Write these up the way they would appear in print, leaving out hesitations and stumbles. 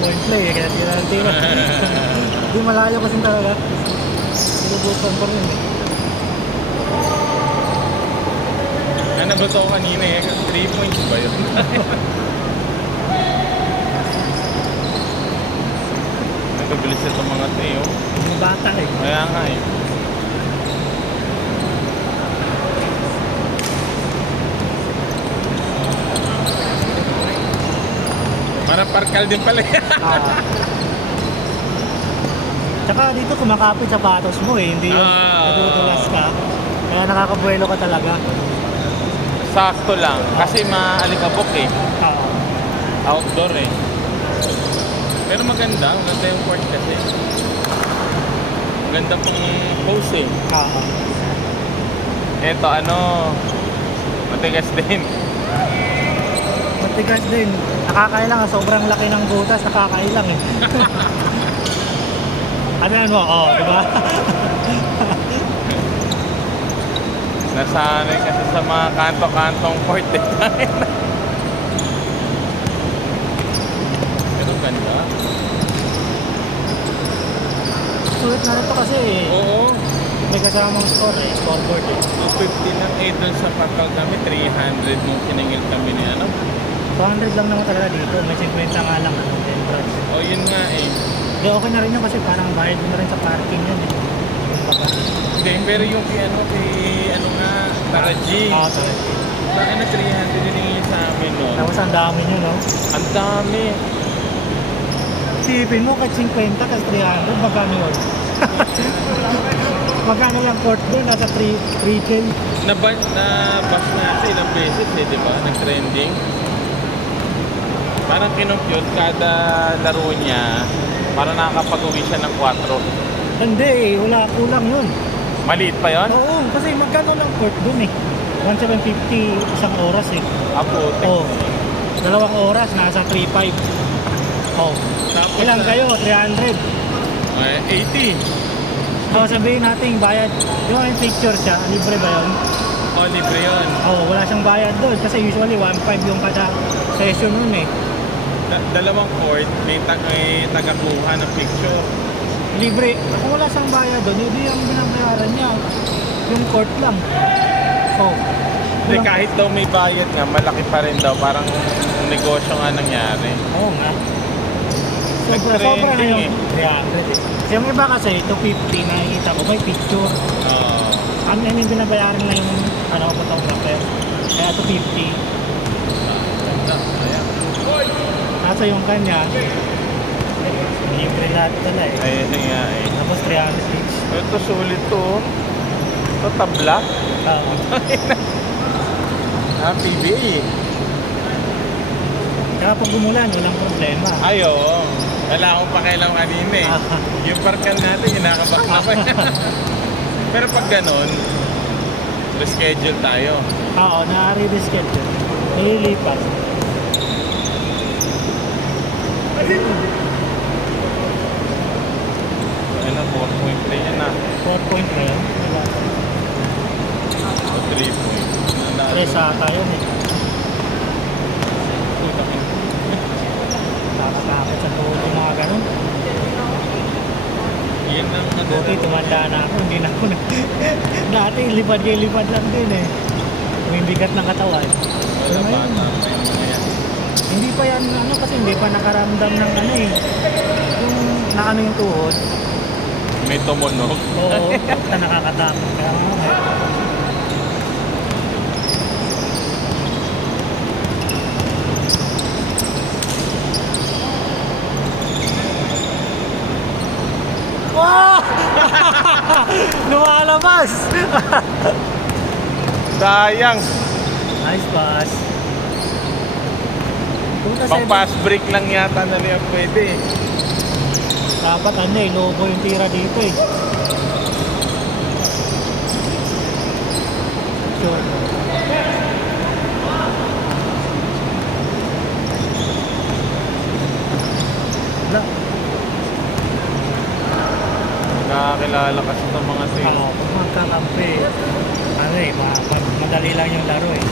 point play eh, kaya tira. Hindi malayo kasi talaga. Sinubukan ko rin eh. Nabato ko kanina eh. 3 points ba yun? Nagbibilis itong mga ito eh. Mga bata eh. Kaya nga eh. Parang parkal din pala. Tsaka dito kumakapit sa patos mo eh, hindi yung natutulas ka. Kaya nakakabuelo ka talaga. Sakto lang. Kasi maalikabok eh. Oo. Outdoor eh. Pero maganda. Maganda yung court kasi. Maganda pong pose eh. Oo. Eto matigas din. Matigas din. Nakakailang, sobrang laki ng butas, nakakailang eh. Ano? Oo, diba? Nasanay kasi sa mga kanto-kantong court eh. Pero ganda. Sulit na ito kasi Oo. may kasamang score eh, scoreboard eh. 250 lang eh. Doon sa Pakal kami, 300 nung siningil kami ni 200 lang naman talaga dito, may 50 nga lang entrance. O yun nga eh. Di okay na rin yun kasi parang bayad mo na rin sa parking yun eh. Yung baka. Hindi, pero yung kay Taraji. Talaga. Bakit na 300 din sa amin no? Tapos ang dami nyo, no? Ang dami. Sipin mo, kahit 50, kahit 300, magkano yun? Magkano lang court doon, nasa 3K. Nabas na siya ilang beses eh, di ba? Nag-trending. Parang kinumpute kada laro niya, parang nakakapag-uwi siya ng 4. Hindi eh, wala, kulang yun. Maliit pa yun? Oo, kasi magkano lang court doon eh. 1,750 isang oras eh. Apo. Oo. 2 oras, nasa 3,500. Oh. Tapos Ilang kayo? 300. 80. So sabihin natin bayad, yung picture siya, libre ba yun? Oh, libre yun. Wala siyang bayad doon kasi usually 1,500 yung kada session nun eh. Dalawang court, may tagakuha ng picture. Libre. Kung wala siyang bayad doon, hindi yung binabayaran niya. Yung court lang. Hindi, kahit daw may bayad nga, malaki pa rin daw. Parang negosyo nga nangyari. Oo nga. Sobra na Nag-trending yung 300 eh. Yung iba kasi, 250 nakikita ko, may picture. Oo. Ang yung binabayaran na yung photographer. Kaya 250. Ayan. Kaso yung kanya, libre lahat pala eh. Ayun nga eh. Tapos 300 each. Ito sulit to. Ito tabla. Oo. PBA. Kaya pag umulan, walang problema. Ay, oo. Wala akong pakialam kanina eh. Yung parkan natin, hinakabak na pa. Pero pag ganun, reschedule tayo. Oo, na-reschedule. Nililipat. Ayun na, 4.3 yan na. 4 point na yun. O 3 point. Tres ata yun eh. Nakakatakot sa tuhod yung mga ganun. Yan ang Buti tumanda na ako, hindi na ako dati lipad lang din eh. May bigat ng katawan. Wala bata pa yung mga yan. Hindi pa yan kasi hindi pa nakaramdam ng eh. Yung naano yung tuhod. May tumunog. Oo, basta nakakatakot ka. Wow! Lumalabas! Sayang. Nice pass. Pang pass break lang yata na niya pwede. Dapat lobo yung tira dito eh. Sure. Wala. Nakakilala kasi ng mga team. Kung magkakampi, madali lang yung laro eh.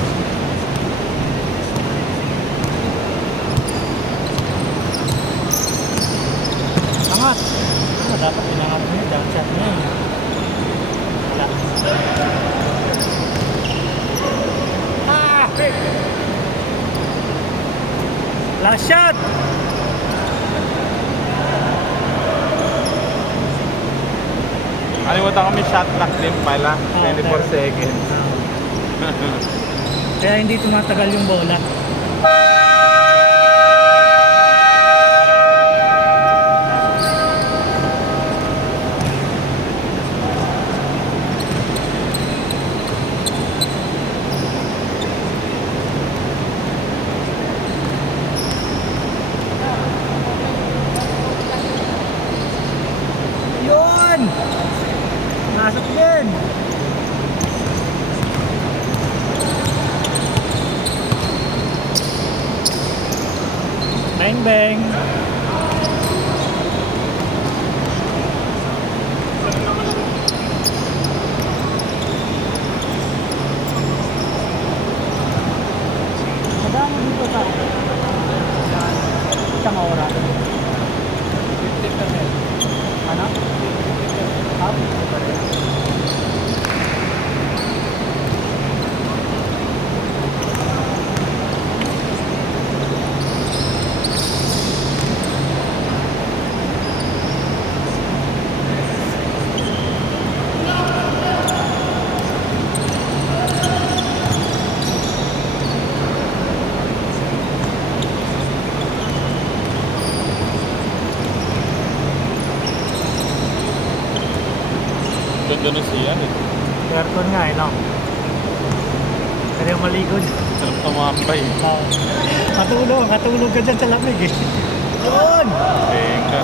Last shot! Kalimutan kami shot clock din pala. 24 seconds. Kaya hindi tumatagal yung bola. Yun! Nasok din! Bang bang! Madami dito sa isang oras. 50%. Ano? Half? Ganda na siya eh. Aircon nga eh, no? Pero maligod. Sarap tumambay. Oo. Katulog ka dyan sa lamig eh. Yun! Tenga.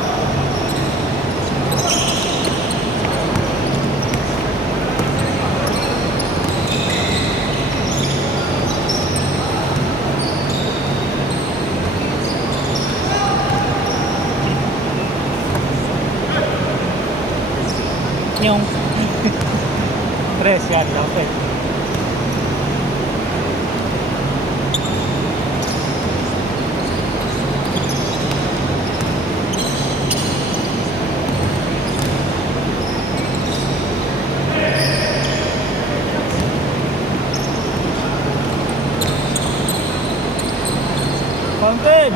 Yung press yan, dapat. Fountain!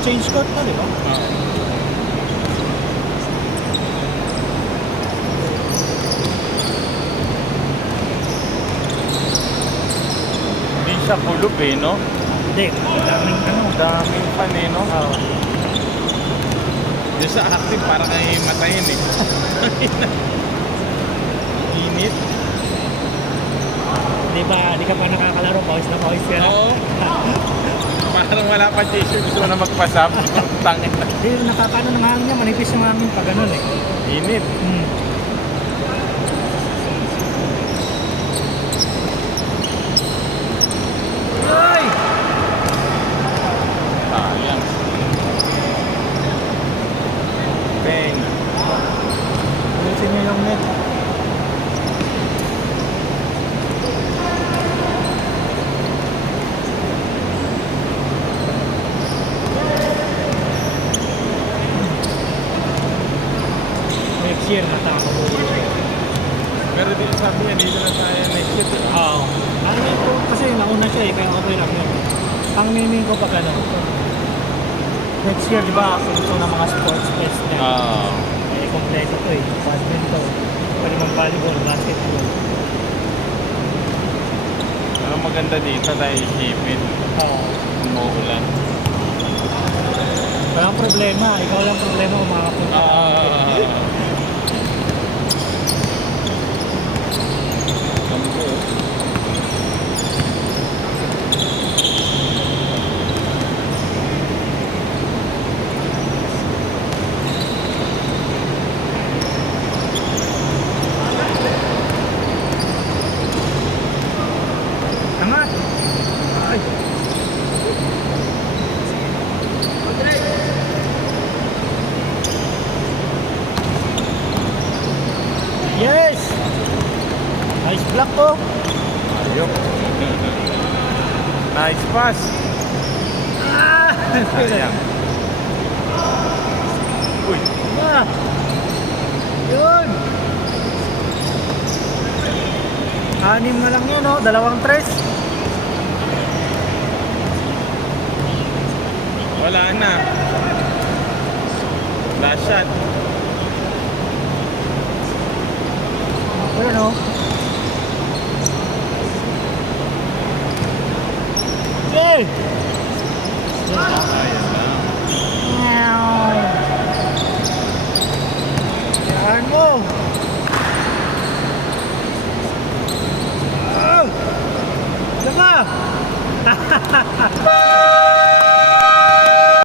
Change court na, di ba? Hindi siya kulog eh, no? Hindi, daming ano. Daming fan eh, no? Oo. Yung sa active, para kayo matayin eh. Init. Di ka pa nakakalaro, pawis na pawis ka na. Oo. Parang wala pa t-shirt, gusto mo na magpasap. Tangin na. Hindi, nakakano ng hangin niya, manipis yung hangin pag ganun eh. Init. Ay! Sayang. Bang. Ayusin niyo yung net. Next year na tayo. Pero di sabi niya, dito na tayo next year. Oo. Ano ito? Kasi nauna siya eh, kaya okay lang yun. Ang miming ko pag ano, next year, di ba, gusto ng mga sports fest niya. Eh, kompleto to eh. Badminton, pwede mag volleyball, basketball. maganda dito dahil isipin. Oo. Umuulan. Walang problema. Ikaw lang problema kung makapunta. Sampo. Angat! Ay! Yes! Nice block ko! Ayok. Nice pass. Ah! Sayang. Uy. Ah! Yun! Anim na lang yun, oh. Dalawang tres. Wala na. Last shot. Ayun, oh. Yay! Ayun lang. Meow! Yan mo! Ah! Diyan ka!